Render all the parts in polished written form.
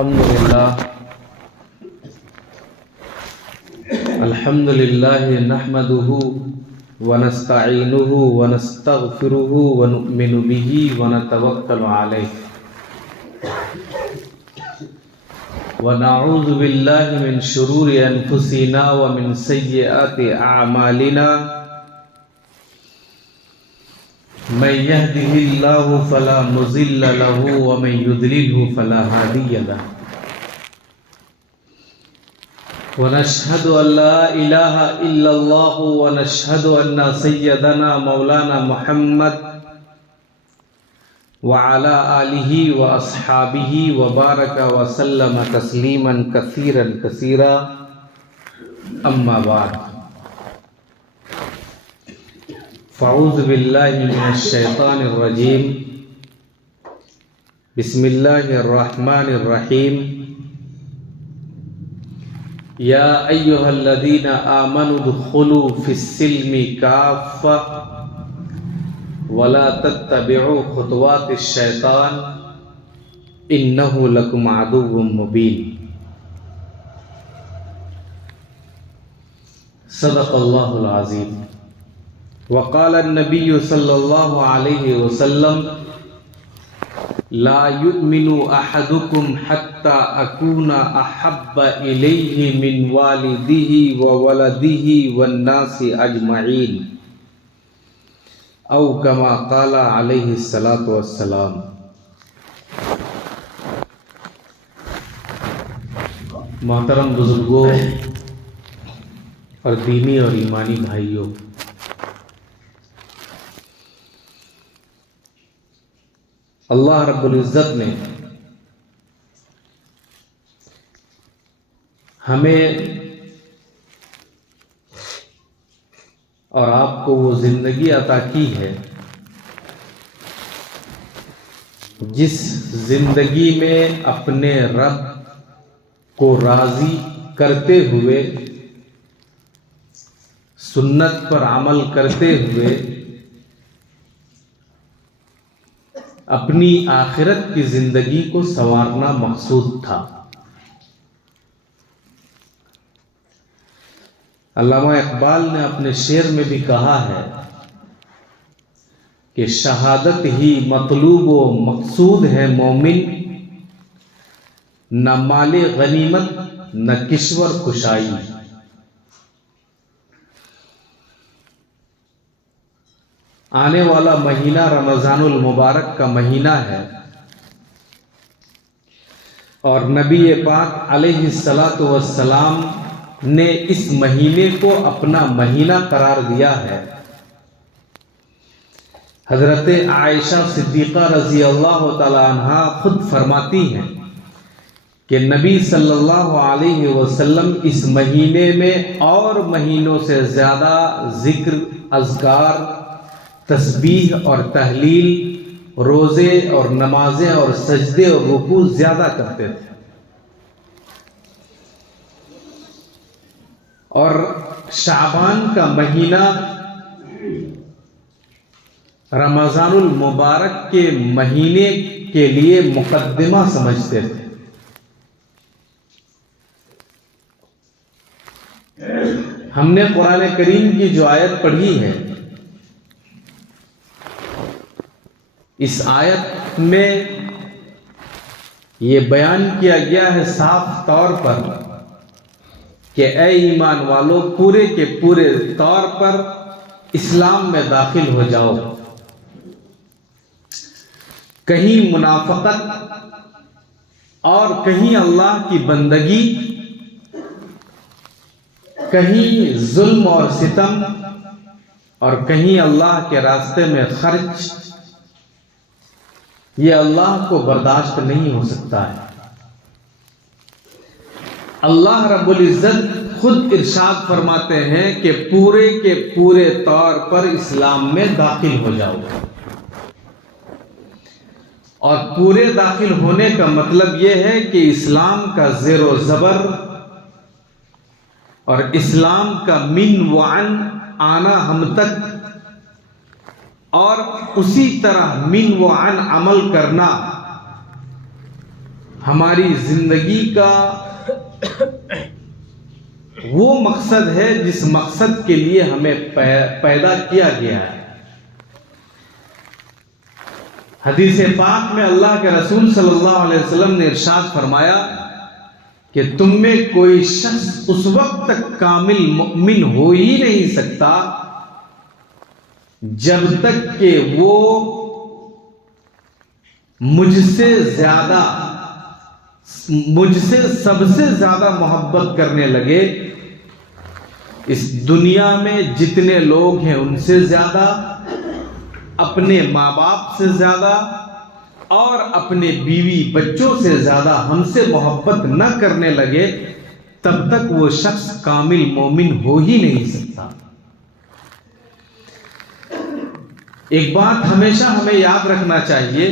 الحمد لله نحمده ونستعينه ونستغفره ونؤمن به ونتوكل عليه ونعوذ بالله من شرور أنفسنا ومن سيئات أعمالنا من يهده الله فلا مضل له ومن يضلله فلا هادي له ونشهد أن لا إله إلا الله ونشهد أن سيدنا مولانا محمد وعلى آله وأصحابه وبارك وسلم تسليما كثيرا كثيرا أما بعد فأعوذ بالله من الشيطان الرجيم بسم الله الرحمن الرحيم يا أيها الذين آمنوا ادخلوا في السلم كافة ولا تتبعوا خطوات الشيطان إنه لكم عدو مبين صدق الله العظيم وقال النبي صلى الله عليه وسلم لا يؤمن أحدكم حتى أكون أحب إليه من والده وولده والناس أجمعين او كما قال علیہ الصلاۃ والسلام۔ محترم بزرگوں اور دینی اور ایمانی بھائیوں، اللہ رب العزت نے ہمیں اور آپ کو وہ زندگی عطا کی ہے جس زندگی میں اپنے رب کو راضی کرتے ہوئے، سنت پر عمل کرتے ہوئے اپنی آخرت کی زندگی کو سنوارنا مقصود تھا۔ علامہ اقبال نے اپنے شعر میں بھی کہا ہے کہ شہادت ہی مطلوب و مقصود ہے مومن، نہ مال غنیمت نہ کشور کشائی۔ آنے والا مہینہ رمضان المبارک کا مہینہ ہے اور نبی پاک علیہ الصلاۃ والسلام نے اس مہینے کو اپنا مہینہ قرار دیا ہے۔ حضرت عائشہ صدیقہ رضی اللہ تعالی عنہا خود فرماتی ہیں کہ نبی صلی اللہ علیہ وسلم اس مہینے میں اور مہینوں سے زیادہ ذکر، اذکار، تسبیح اور تہلیل، روزے اور نمازیں اور سجدے اور رکوع زیادہ کرتے تھے، اور شعبان کا مہینہ رمضان المبارک کے مہینے کے لیے مقدمہ سمجھتے تھے۔ ہم نے قرآن کریم کی جو آیت پڑھی ہے، اس آیت میں یہ بیان کیا گیا ہے صاف طور پر کہ اے ایمان والو، پورے کے پورے طور پر اسلام میں داخل ہو جاؤ۔ کہیں منافقت اور کہیں اللہ کی بندگی، کہیں ظلم اور ستم اور کہیں اللہ کے راستے میں خرچ، یہ اللہ کو برداشت نہیں ہو سکتا ہے۔ اللہ رب العزت خود ارشاد فرماتے ہیں کہ پورے کے پورے طور پر اسلام میں داخل ہو جاؤ، اور پورے داخل ہونے کا مطلب یہ ہے کہ اسلام کا زیر و زبر اور اسلام کا من وعن آنا ہم تک، اور اسی طرح من وعن عمل کرنا ہماری زندگی کا وہ مقصد ہے جس مقصد کے لیے ہمیں پیدا کیا گیا ہے۔ حدیث پاک میں اللہ کے رسول صلی اللہ علیہ وسلم نے ارشاد فرمایا کہ تم میں کوئی شخص اس وقت تک کامل مؤمن ہو ہی نہیں سکتا جب تک کہ وہ مجھ سے سب سے زیادہ محبت کرنے لگے، اس دنیا میں جتنے لوگ ہیں ان سے زیادہ، اپنے ماں باپ سے زیادہ اور اپنے بیوی بچوں سے زیادہ ہم سے محبت نہ کرنے لگے، تب تک وہ شخص کامل مومن ہو ہی نہیں سکتا۔ ایک بات ہمیشہ ہمیں یاد رکھنا چاہیے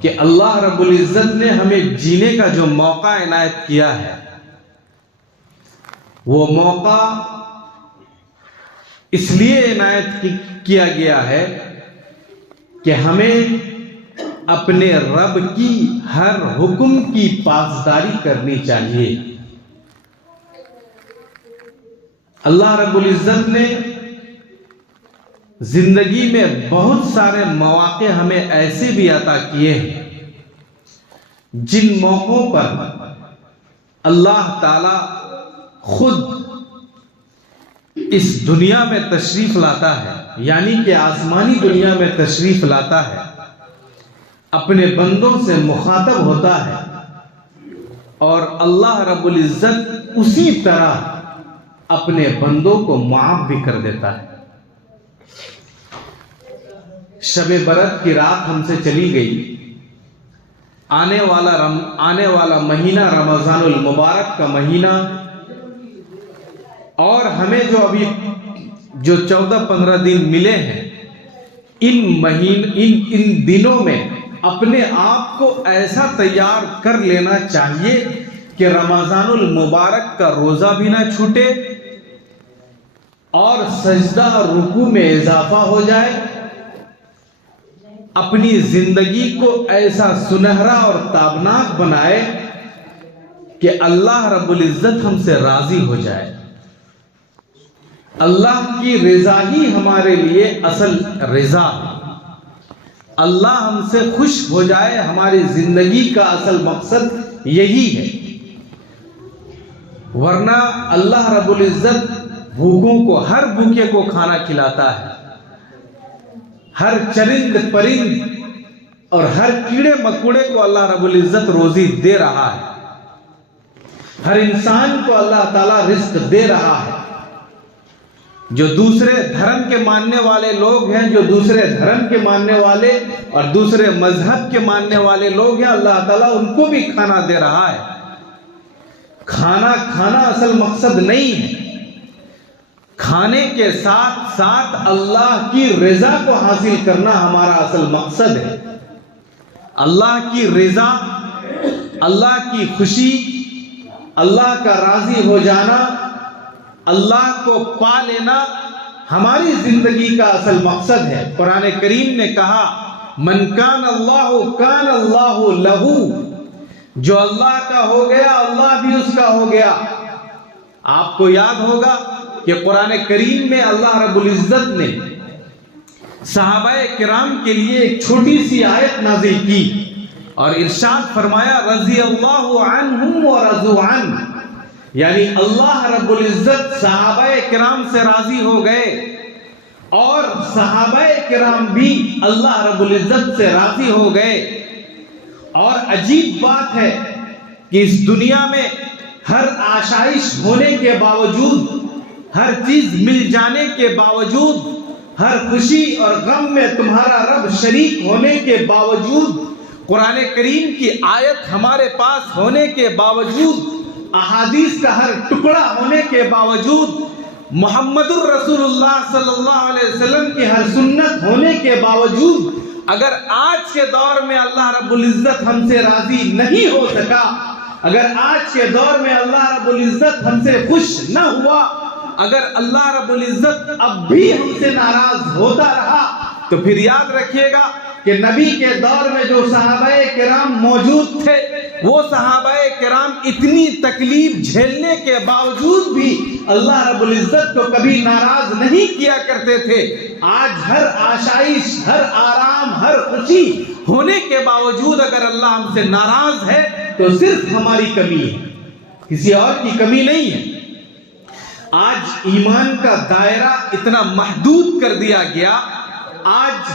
کہ اللہ رب العزت نے ہمیں جینے کا جو موقع عنایت کیا ہے، وہ موقع اس لیے عنایت کیا گیا ہے کہ ہمیں اپنے رب کی ہر حکم کی پاسداری کرنی چاہیے۔ اللہ رب العزت نے زندگی میں بہت سارے مواقع ہمیں ایسے بھی عطا کیے ہیں جن موقعوں پر اللہ تعالی خود اس دنیا میں تشریف لاتا ہے، یعنی کہ آسمانی دنیا میں تشریف لاتا ہے، اپنے بندوں سے مخاطب ہوتا ہے، اور اللہ رب العزت اسی طرح اپنے بندوں کو معاف بھی کر دیتا ہے۔ شب برات کی رات ہم سے چلی گئی، آنے والا مہینہ رمضان المبارک کا مہینہ، اور ہمیں جو 14-15 دن ملے ہیں، ان دنوں میں اپنے آپ کو ایسا تیار کر لینا چاہیے کہ رمضان المبارک کا روزہ بھی نہ چھوٹے اور سجدہ اور رکوع میں اضافہ ہو جائے، اپنی زندگی کو ایسا سنہرا اور تابناک بنائے کہ اللہ رب العزت ہم سے راضی ہو جائے۔ اللہ کی رضا ہی ہمارے لیے اصل رضا، اللہ ہم سے خوش ہو جائے، ہماری زندگی کا اصل مقصد یہی ہے۔ ورنہ اللہ رب العزت بھوکوں کو، ہر بھوکے کو کھانا کھلاتا ہے، ہر چرند پرند اور ہر کیڑے مکوڑے کو اللہ رب العزت روزی دے رہا ہے، ہر انسان کو اللہ تعالیٰ رزق دے رہا ہے۔ جو دوسرے دھرم کے ماننے والے لوگ ہیں، جو دوسرے دھرم کے ماننے والے اور دوسرے مذہب کے ماننے والے لوگ ہیں، اللہ تعالیٰ ان کو بھی کھانا دے رہا ہے۔ کھانا اصل مقصد نہیں ہے، کھانے کے ساتھ ساتھ اللہ کی رضا کو حاصل کرنا ہمارا اصل مقصد ہے۔ اللہ کی رضا، اللہ کی خوشی، اللہ کا راضی ہو جانا، اللہ کو پا لینا ہماری زندگی کا اصل مقصد ہے۔ قرآن کریم نے کہا من کان اللہ کان اللہ لہو، جو اللہ کا ہو گیا اللہ بھی اس کا ہو گیا۔ آپ کو یاد ہوگا کہ قرآن کریم میں اللہ رب العزت نے صحابہ کرام کے لیے ایک چھوٹی سی آیت نازل کی اور ارشاد فرمایا رضی اللہ عنہم ورضوا عنہ، یعنی اللہ رب العزت صحابہ کرام سے راضی ہو گئے اور صحابہ کرام بھی اللہ رب العزت سے راضی ہو گئے۔ اور عجیب بات ہے کہ اس دنیا میں ہر آشائش ہونے کے باوجود، ہر چیز مل جانے کے باوجود، ہر خوشی اور غم میں تمہارا رب شریک ہونے کے باوجود، قرآن کریم کی آیت ہمارے پاس ہونے کے باوجود، احادیث کا ہر ٹکڑا ہونے کے باوجود، محمد الرسول اللہ صلی اللہ علیہ وسلم کی ہر سنت ہونے کے باوجود، اگر آج کے دور میں اللہ رب العزت ہم سے راضی نہیں ہو سکا، اگر آج کے دور میں اللہ رب العزت ہم سے خوش نہ ہوا، اگر اللہ رب العزت اب بھی ہم سے ناراض ہوتا رہا، تو پھر یاد رکھیے گا کہ نبی کے دور میں جو صحابہ کرام موجود تھے وہ صحابہ کرام اتنی تکلیف جھیلنے کے باوجود بھی اللہ رب العزت کو کبھی ناراض نہیں کیا کرتے تھے. آج ہر آشائش، ہر آرام، ہر خوشی ہونے کے باوجود اگر اللہ ہم سے ناراض ہے تو صرف ہماری کمی ہے، کسی اور کی کمی نہیں ہے. آج ایمان کا دائرہ اتنا محدود کر دیا گیا، آج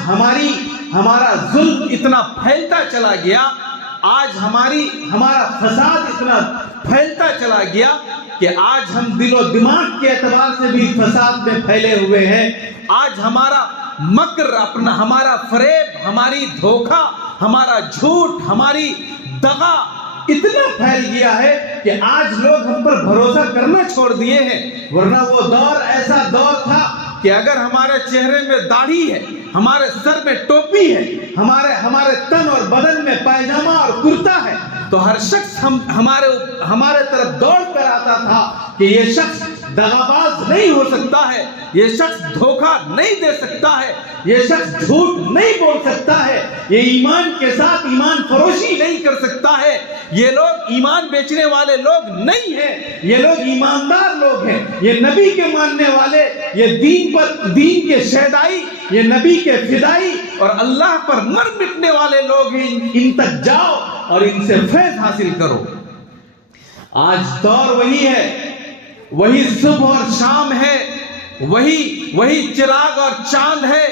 ہمارا ظلم اتنا پھیلتا چلا گیا، آج ہمارا فساد اتنا پھیلتا چلا گیا کہ آج ہم دل و دماغ کے اعتبار سے بھی فساد میں پھیلے ہوئے ہیں. آج ہمارا مکر، ہمارا فریب، ہماری دھوکہ، ہمارا جھوٹ، ہماری دغا اتنا پھیل گیا ہے کہ آج لوگ ہم پر بھروسہ کرنا چھوڑ دیے ہیں. ورنہ وہ دور ایسا دور تھا کہ اگر ہمارے چہرے میں داڑھی ہے، ہمارے سر میں ٹوپی ہے، ہمارے تن اور بدن میں پائجامہ اور کرتا ہے تو ہر شخص ہمارے طرف دوڑ کر آتا تھا کہ یہ شخص دغاباز نہیں ہو سکتا ہے، یہ شخص دھوکہ نہیں دے سکتا ہے، یہ شخص جھوٹ نہیں بول سکتا ہے، یہ ایمان کے ساتھ ایمان فروشی نہیں کر سکتا ہے، یہ لوگ ایمان بیچنے والے لوگ نہیں ہیں، یہ لوگ ایماندار لوگ ہیں، یہ نبی کے ماننے والے، یہ دین کے شہدائی، یہ نبی کے فدائی اور اللہ پر مر مٹنے والے لوگ ہیں. ان تک جاؤ اور ان سے فیض حاصل کرو. آج دور وہی ہے، وہی صبح اور شام ہے، وہی چراغ اور چاند ہے،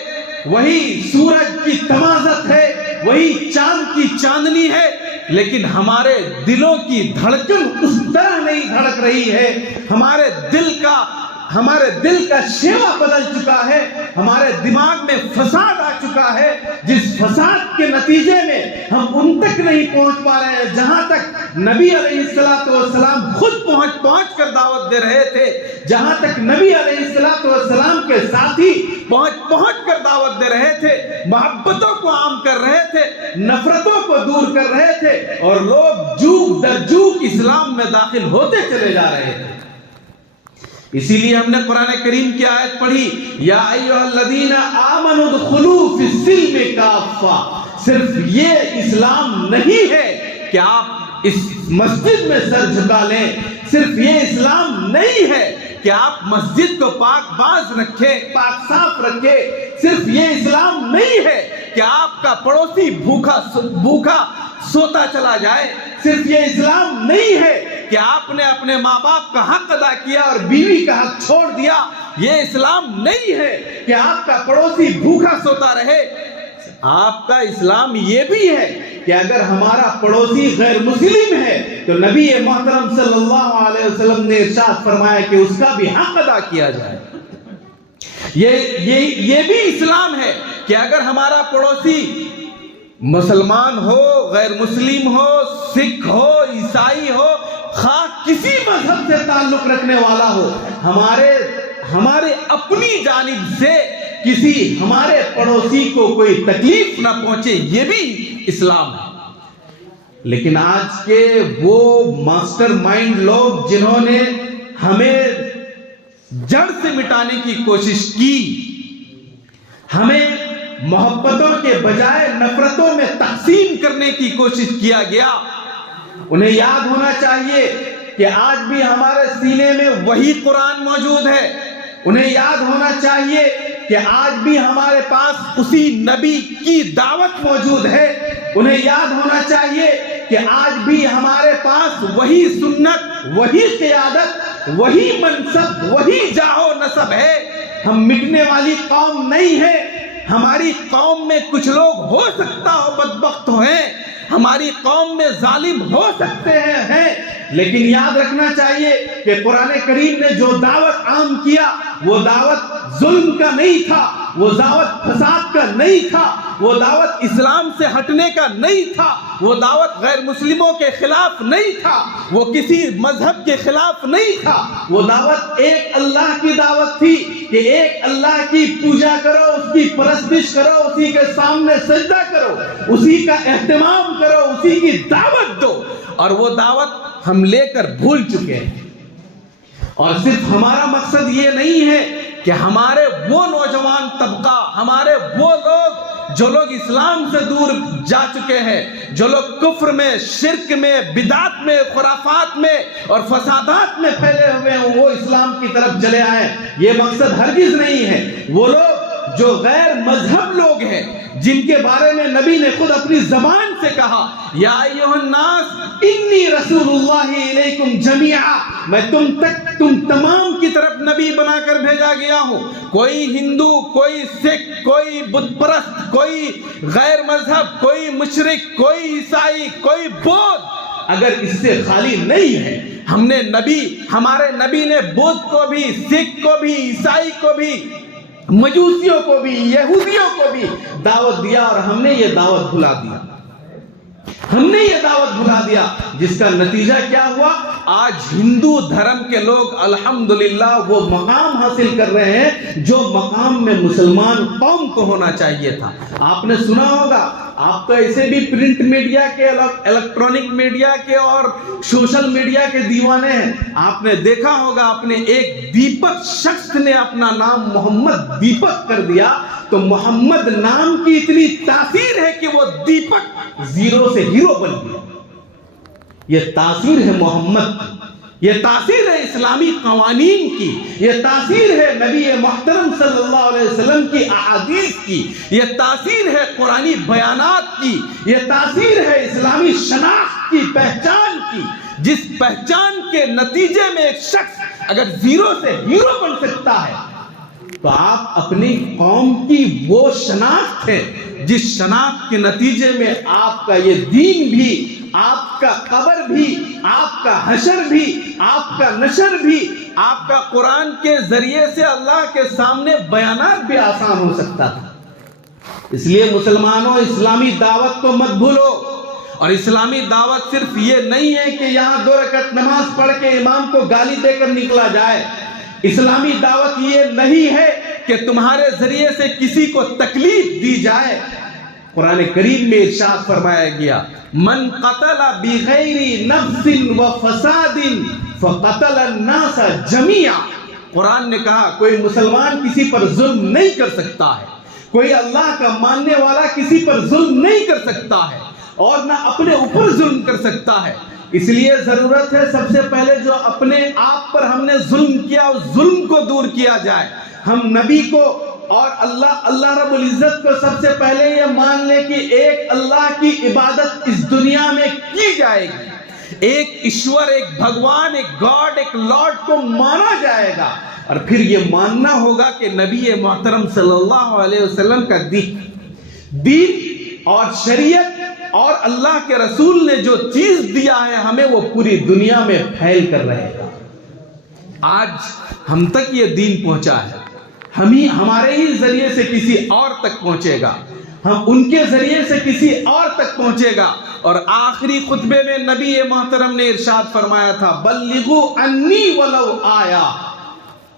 وہی سورج کی تمازت ہے، وہی چاند کی چاندنی ہے، لیکن ہمارے دلوں کی دھڑکن اس طرح نہیں دھڑک رہی ہے. ہمارے دل کا شیوا بدل چکا ہے، ہمارے دماغ میں فساد آ چکا ہے، جس فساد کے نتیجے میں ہم ان تک نہیں پہنچ پا رہے ہیں جہاں تک نبی علیہ السلام خود پہنچ کر دعوت دے رہے تھے، جہاں تک نبی علیہ السلام کے ساتھی پہنچ کر دعوت دے رہے تھے، محبتوں کو عام کر رہے تھے، نفرتوں کو دور کر رہے تھے، اور لوگ جوک در جوک اسلام میں داخل ہوتے چلے جا رہے تھے. اسی لیے ہم نے قرآن کریم کی آیت پڑھی، یا ایھا الذین آمنوا ادخلوا فی السلم کافہ. صرف یہ اسلام نہیں ہے کہ آپ اس مسجد میں سر جھکا لیں، صرف یہ اسلام نہیں ہے کہ آپ مسجد کو پاک باز رکھیں، پاک صاف رکھیں، صرف یہ اسلام نہیں ہے کہ آپ کا پڑوسی بھوکا سوتا چلا جائے، صرف یہ اسلام نہیں ہے کہ آپ نے اپنے ماں باپ کا حق ادا کیا اور بیوی کا حق چھوڑ دیا، یہ اسلام نہیں ہے کہ آپ کا پڑوسی بھوکا سوتا رہے. آپ کا اسلام یہ بھی ہے کہ اگر ہمارا پڑوسی غیر مسلم ہے تو نبی محترم صلی اللہ علیہ وسلم نے ارشاد فرمایا کہ اس کا بھی حق ادا کیا جائے. یہ بھی اسلام ہے کہ اگر ہمارا پڑوسی مسلمان ہو، غیر مسلم ہو، سکھ ہو، عیسائی ہو، خواہ کسی مذہب سے تعلق رکھنے والا ہو، ہمارے اپنی جانب سے کسی ہمارے پڑوسی کو کوئی تکلیف نہ پہنچے، یہ بھی اسلام ہے. لیکن آج کے وہ ماسٹر مائنڈ لوگ جنہوں نے ہمیں جڑ سے مٹانے کی کوشش کی، ہمیں محبتوں کے بجائے نفرتوں میں تقسیم کرنے کی کوشش کیا گیا، انہیں یاد ہونا چاہیے کہ آج بھی ہمارے سینے میں وہی قرآن موجود ہے. انہیں یاد ہونا چاہیے کہ آج بھی ہمارے پاس اسی نبی کی دعوت موجود ہے. انہیں یاد ہونا چاہیے کہ آج بھی ہمارے پاس وہی سنت، وہی قیادت، وہی منصب، وہی جاہ و نسب ہے. ہم مٹنے والی قوم نہیں ہے. ہماری قوم میں کچھ لوگ ہو سکتا ہو بدبخت ہیں، ہماری قوم میں ظالم ہو سکتے ہیں، لیکن یاد رکھنا چاہیے کہ قرآن کریم نے جو دعوت عام کیا وہ دعوت ظلم کا نہیں تھا، وہ دعوت فساد کا نہیں تھا، وہ دعوت اسلام سے ہٹنے کا نہیں تھا، وہ دعوت غیر مسلموں کے خلاف نہیں تھا، وہ کسی مذہب کے خلاف نہیں تھا. وہ دعوت ایک اللہ کی دعوت تھی کہ ایک اللہ کی پوجا کرو، اس کی پرستش کرو، اسی کے سامنے سجدہ کرو، اسی کا اہتمام کرو، اسی کی دعوت دو. اور وہ دعوت ہم لے کر بھول چکے ہیں. اور صرف ہمارا مقصد یہ نہیں ہے کہ ہمارے وہ نوجوان طبقہ، ہمارے وہ لوگ جو لوگ اسلام سے دور جا چکے ہیں، جو لوگ کفر میں، شرک میں، بدعت میں، خرافات میں اور فسادات میں پھیلے ہوئے ہیں، وہ اسلام کی طرف چلے آئے، یہ مقصد ہرگز نہیں ہے۔ وہ لوگ جو غیر مذہب لوگ ہیں، جن کے بارے میں نبی نے خود اپنی زبان سے کہا، یا ایھا الناس انی رسول اللہ الیکم جمیعا، میں تم تمام کی طرف نبی بنا کر بھیجا گیا ہوں۔ کوئی ہندو، کوئی سکھ، کوئی بت پرست، کوئی غیر مذہب، کوئی مشرک، کوئی عیسائی، کوئی بودھ اگر اس سے خالی نہیں ہے، ہمارے نبی نے بودھ کو بھی، سکھ کو بھی، عیسائی کو بھی، مجوسیوں کو بھی، یہودیوں کو بھی دعوت دیا، اور ہم نے یہ دعوت بھلا دیا، جس کا نتیجہ کیا ہوا؟ آج ہندو دھرم کے لوگ الحمدللہ وہ مقام حاصل کر رہے ہیں جو مقام میں مسلمان قوم کو ہونا چاہیے تھا۔ آپ نے سنا ہوگا، آپ تو ایسے بھی پرنٹ میڈیا کے، الیکٹرانک میڈیا کے اور سوشل میڈیا کے دیوانے ہیں، آپ نے دیکھا ہوگا اپنے ایک دیپک شخص نے اپنا نام محمد دیپک کر دیا، تو محمد نام کی اتنی تاثیر ہے کہ وہ دیپک زیرو سے ہیرو بن گیا۔ یہ تاثیر ہے محمد کی، یہ تاثیر ہے اسلامی قوانین کی، یہ تاثیر ہے نبی محترم صلی اللہ علیہ وسلم کی احادیث کی، یہ تاثیر ہے قرآنی بیانات کی، یہ تاثیر ہے اسلامی شناخت کی، پہچان کی، جس پہچان کے نتیجے میں ایک شخص اگر زیرو سے ہیرو بن سکتا ہے، تو آپ اپنی قوم کی وہ شناخت ہے جس شناخت کے نتیجے میں آپ کا یہ دین بھی، آپ کا قبر بھی، آپ کا حشر بھی، آپ کا نشر بھی، آپ کا قرآن کے ذریعے سے اللہ کے سامنے بیانات بھی آسان ہو سکتا تھا۔ اس لیے مسلمانوں، اسلامی دعوت کو مت بھولو، اور اسلامی دعوت صرف یہ نہیں ہے کہ یہاں 2 رکعت نماز پڑھ کے امام کو گالی دے کر نکلا جائے۔ اسلامی دعوت یہ نہیں ہے کہ تمہارے ذریعے سے کسی کو تکلیف دی جائے۔ قرآن کریم میں ارشاد فرمایا گیا، من قتل بغیر نفس وفساد فقتل الناس جميعا۔ قرآن نے کہا کوئی مسلمان کسی پر ظلم نہیں کر سکتا ہے، کوئی اللہ کا ماننے والا کسی پر ظلم نہیں کر سکتا ہے، اور نہ اپنے اوپر ظلم کر سکتا ہے۔ اس لیے ضرورت ہے سب سے پہلے جو اپنے آپ پر ہم نے ظلم کیا، اس ظلم کو دور کیا جائے۔ ہم نبی کو اور اللہ رب العزت کو سب سے پہلے یہ مان لیں کہ ایک اللہ کی عبادت اس دنیا میں کی جائے گی، ایک ایشور، ایک بھگوان، ایک گاڈ، ایک لارڈ کو مانا جائے گا، اور پھر یہ ماننا ہوگا کہ نبی محترم صلی اللہ علیہ وسلم کا دین اور شریعت اور اللہ کے رسول نے جو چیز دیا ہے ہمیں، وہ پوری دنیا میں پھیل کر رہے گا۔ آج ہم تک یہ دین پہنچا ہے، ہمارے ہی ذریعے سے کسی اور تک پہنچے گا، ہم ان کے ذریعے سے کسی اور تک پہنچے گا۔ اور آخری خطبے میں نبی محترم نے ارشاد فرمایا تھا، بلغوا انی ولو آیا۔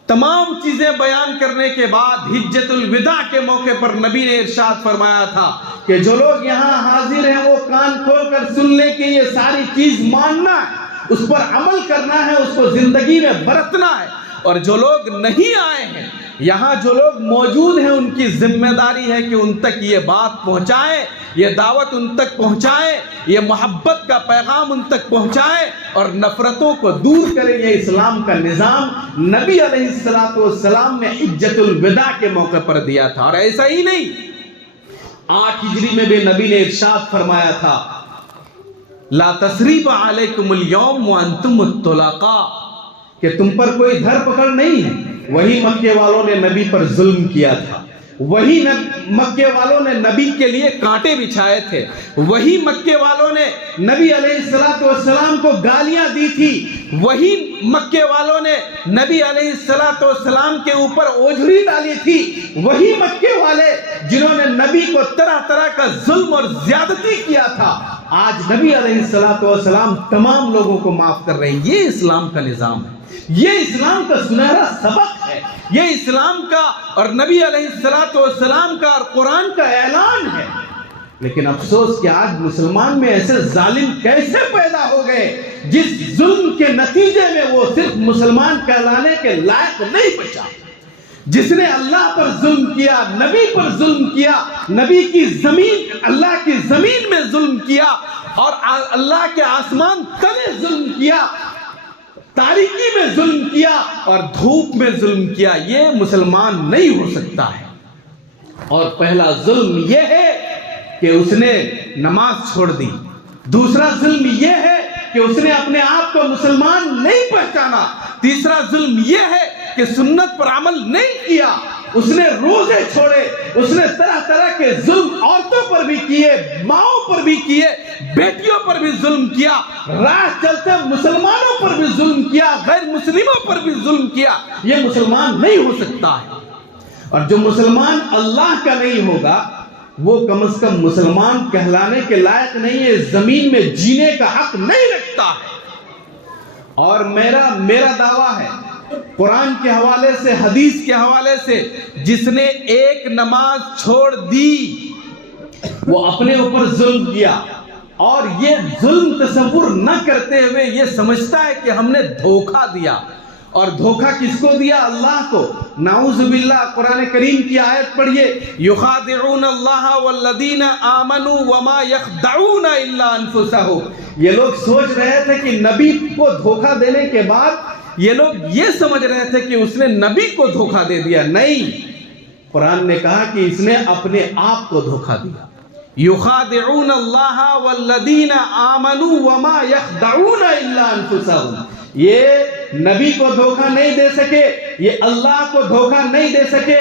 تمام چیزیں بیان کرنے کے بعد حجت الوداع کے موقع پر نبی نے ارشاد فرمایا تھا کہ جو لوگ یہاں حاضر ہیں وہ کان کھول کر سن لیں کہ یہ ساری چیز ماننا ہے، اس پر عمل کرنا ہے، اس کو زندگی میں برتنا ہے، اور جو لوگ نہیں آئے ہیں، یہاں جو لوگ موجود ہیں، ان کی ذمہ داری ہے کہ ان تک یہ بات پہنچائیں، یہ دعوت ان تک پہنچائیں، یہ محبت کا پیغام ان تک پہنچائیں، اور نفرتوں کو دور کریں۔ یہ اسلام کا نظام نبی علیہ السلام نے حجت الوداع کے موقع پر دیا تھا۔ اور ایسا ہی نہیں، 8 ہجری میں بھی نبی نے ارشاد فرمایا تھا، لا تثریب علیکم اليوم وانتم الطلقاء، کہ تم پر کوئی دھر پکڑ نہیں ہے۔ وہی مکے والوں نے نبی پر ظلم کیا تھا، وہی مکے والوں نے نبی کے لیے کانٹے بچھائے تھے، وہی مکے والوں نے نبی علیہ السلام کو گالیاں دی تھی، وہی مکے والوں نے نبی علیہ السلام کے اوپر اوجھری ڈالی تھی، وہی مکے والے جنہوں نے نبی کو طرح طرح کا ظلم اور زیادتی کیا تھا، آج نبی علیہ السلام تمام لوگوں کو معاف کر رہے ہیں۔ یہ اسلام کا نظام ہے، یہ اسلام کا سنہرا سبق ہے، یہ اسلام کا اور نبی علیہ السلام کا اور قرآن کا اعلان ہے۔ لیکن افسوس کہ آج مسلمان میں ایسے ظالم کیسے پیدا ہو گئے جس ظلم کے نتیجے میں وہ صرف مسلمان کہلانے کے لائق نہیں بچا، جس نے اللہ پر ظلم کیا، نبی پر ظلم کیا، نبی کی زمین، اللہ کی زمین میں ظلم کیا، اور اللہ کے آسمان تلے ظلم کیا، تاریکی میں ظلم کیا اور دھوپ میں ظلم کیا، یہ مسلمان نہیں ہو سکتا ہے۔ اور پہلا ظلم یہ ہے کہ اس نے نماز چھوڑ دی، دوسرا ظلم یہ ہے کہ اس نے اپنے آپ کو مسلمان نہیں پہچانا، تیسرا ظلم یہ ہے کہ سنت پر عمل نہیں کیا، اس نے روزے چھوڑے، اس نے طرح طرح کے ظلم عورتوں پر بھی کیے، ماؤں پر بھی کیے، بیٹیوں پر بھی ظلم کیا، راہ چلتے مسلمانوں پر بھی ظلم کیا، غیر مسلموں پر بھی ظلم کیا۔ یہ مسلمان نہیں ہو سکتا ہے، اور جو مسلمان اللہ کا نہیں ہوگا وہ کم از کم مسلمان کہلانے کے لائق نہیں ہے، زمین میں جینے کا حق نہیں رکھتا ہے۔ اور میرا دعویٰ ہے قرآن کے حوالے سے، حدیث کے حوالے سے، جس نے ایک نماز چھوڑ دی وہ اپنے اوپر ظلم کیا، اور یہ ظلم تصور نہ کرتے ہوئے یہ سمجھتا ہے کہ ہم نے دھوکہ دیا، اور دھوکہ کس کو دیا؟ اللہ کو۔ نعوذ باللہ، قرآن کریم کی آیت پڑھیے، یخادعون اللہ والذین آمنوا وما یخدعون الا انفسهم۔ یہ لوگ سوچ رہے تھے کہ نبی کو دھوکہ دینے کے بعد یہ لوگ یہ سمجھ رہے تھے کہ اس نے نبی کو دھوکہ دے دیا، نہیں، قرآن نے کہا کہ اس نے اپنے آپ کو دھوکہ دیا۔ یخادعون اللہ والذین آمنوا وما یخدعون الا انفسهم۔ یہ نبی کو دھوکہ نہیں دے سکے، یہ اللہ کو دھوکہ نہیں دے سکے،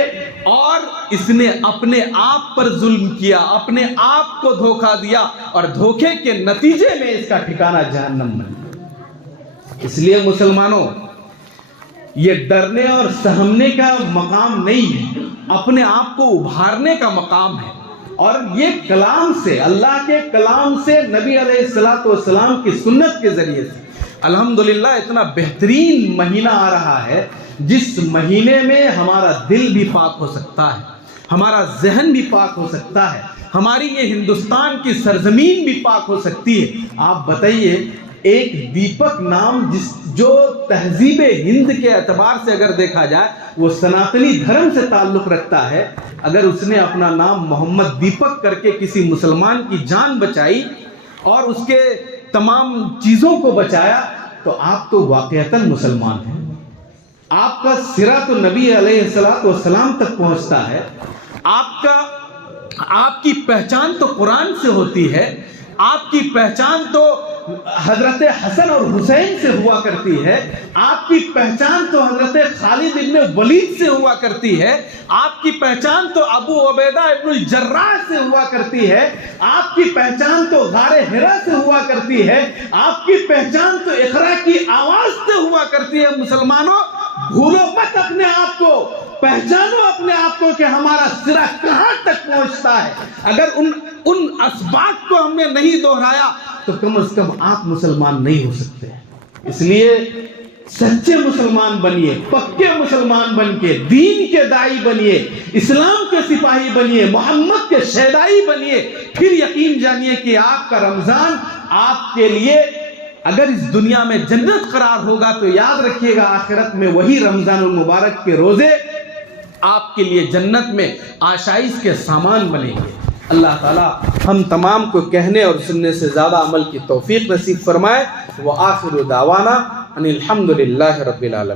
اور اس نے اپنے آپ پر ظلم کیا، اپنے آپ کو دھوکہ دیا، اور دھوکے کے نتیجے میں اس کا ٹھکانہ جہنم بن گیا۔ اس لیے مسلمانوں، یہ ڈرنے اور سہمنے کا مقام نہیں ہے، اپنے آپ کو ابھارنے کا مقام ہے۔ اور یہ کلام سے، اللہ کے کلام سے، نبی علیہ السلام کی سنت کے ذریعے سے الحمدللہ اتنا بہترین مہینہ آ رہا ہے، جس مہینے میں ہمارا دل بھی پاک ہو سکتا ہے، ہمارا ذہن بھی پاک ہو سکتا ہے، ہماری یہ ہندوستان کی سرزمین بھی پاک ہو سکتی ہے۔ آپ بتائیے، ایک دیپک نام جو تہذیب ہند کے اعتبار سے اگر دیکھا جائے وہ سناتنی دھرم سے تعلق رکھتا ہے، اگر اس نے اپنا نام محمد دیپک کر کے کسی مسلمان کی جان بچائی اور اس کے تمام چیزوں کو بچایا، تو آپ تو واقعتاً مسلمان ہیں، آپ کا سرا تو نبی علیہ السلام تک پہنچتا ہے، آپ کی پہچان تو قرآن سے ہوتی ہے، آپ کی پہچان تو حضرت حسن اور حسین سے ہوا کرتی ہے، آپ کی پہچان تو حضرت خالد ابن ولید سے ہوا کرتی ہے، آپ کی پہچان تو ابو عبیدہ ابن الجراح سے ہوا کرتی ہے، آپ کی پہچان تو غار حرا سے ہوا کرتی ہے، آپ کی پہچان تو اقرا کی آواز سے ہوا کرتی ہے۔ مسلمانوں، بھولو مت اپنے آپ کو، پہچانو اپنے آپ کو کہ ہمارا سرا کہاں تک پہنچتا ہے۔ اگر ان اسباق کو ہم نے نہیں دہرایا تو کم از کم آپ مسلمان نہیں ہو سکتے۔ اس لیے سچے مسلمان بنیے، پکے مسلمان بن کے دین کے داعی بنیے، اسلام کے سپاہی بنیے، محمد کے شیدائی بنیے، پھر یقین جانیے کہ آپ کا رمضان آپ کے لیے اگر اس دنیا میں جنت قرار ہوگا تو یاد رکھیے گا آخرت میں وہی رمضان المبارک کے روزے آپ کے لیے جنت میں آشائش کے سامان بنیں گے۔ اللہ تعالیٰ ہم تمام کو کہنے اور سننے سے زیادہ عمل کی توفیق نصیب فرمائے۔ وآخر دعوانا ان الحمد للہ رب العالمین۔